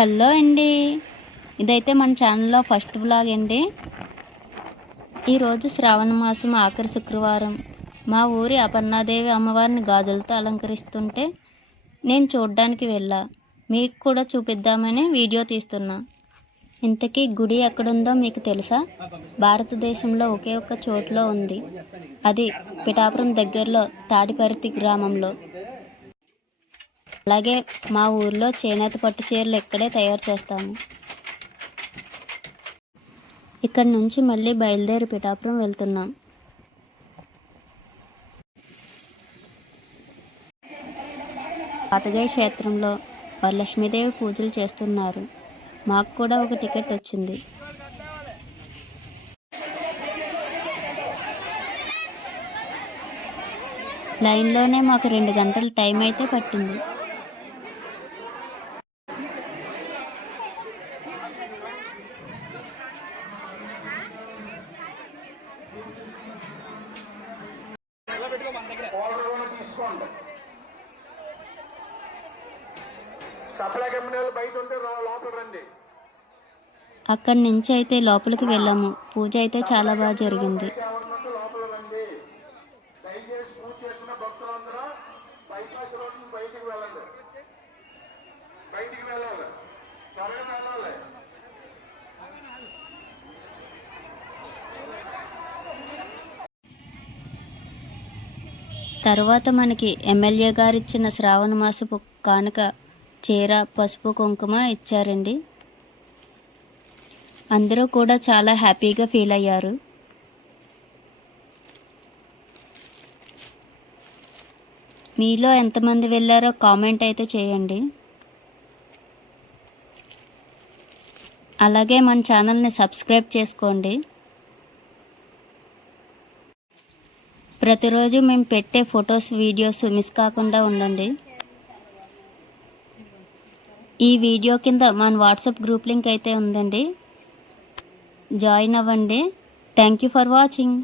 Hello అండి. ఇదైతే మన ఛానల్లో ఫస్ట్ బ్లాగ్ అండి. ఈరోజు శ్రావణ మాసం ఆఖరి శుక్రవారం. మా ఊరి అపర్ణాదేవి అమ్మవారిని గాజులతో అలంకరిస్తుంటే నేను చూడ్డానికి వెళ్ళా. మీకు కూడా చూపిద్దామని వీడియో తీస్తున్నా. ఇంతకీ గుడి ఎక్కడుందో మీకు తెలుసా? భారతదేశంలో ఒకే ఒక్క చోటులో ఉంది. అది పిఠాపురం దగ్గరలో తాడిపర్తి గ్రామంలో. అలాగే మా ఊర్లో చేనేత పట్టు చీరలు ఇక్కడే తయారు చేస్తాము. ఇక్కడ నుంచి మళ్ళీ బయలుదేరి పిఠాపురం వెళ్తున్నాం. పాతగాయ క్షేత్రంలో వరలక్ష్మీదేవి పూజలు చేస్తున్నారు. మాకు కూడా ఒక టికెట్ వచ్చింది. లైన్లోనే మాకు రెండు గంటల టైం అయితే పట్టింది. తీసుకోండి సప్లై కంపెనీ వాళ్ళు బయట ఉంటే లోపల రండి. అక్కడి నుంచి అయితే లోపలికి వెళ్ళాము. పూజ అయితే చాలా బాగా జరిగింది. దయచేసి పూజ భక్తులందరూ బైపాస్ బయటికి వెళ్ళండి. తర్వాత మనకి ఎమ్మెల్యే గారు ఇచ్చిన శ్రావణ మాసపు కానుక చీర పసుపు కుంకుమ ఇచ్చారండి. అందరూ కూడా చాలా హ్యాపీగా ఫీల్ అయ్యారు. మీలో ఎంతమంది వెళ్ళారో కామెంట్ అయితే చేయండి. అలాగే మన ఛానల్ని సబ్స్క్రైబ్ చేసుకోండి. ప్రతిరోజు మేము పెట్టే ఫొటోస్ వీడియోస్ మిస్ కాకుండా ఉండండి. ఈ వీడియో కింద మన వాట్సాప్ గ్రూప్ లింక్ అయితే ఉందండి. జాయిన్ అవ్వండి. Thank you for watching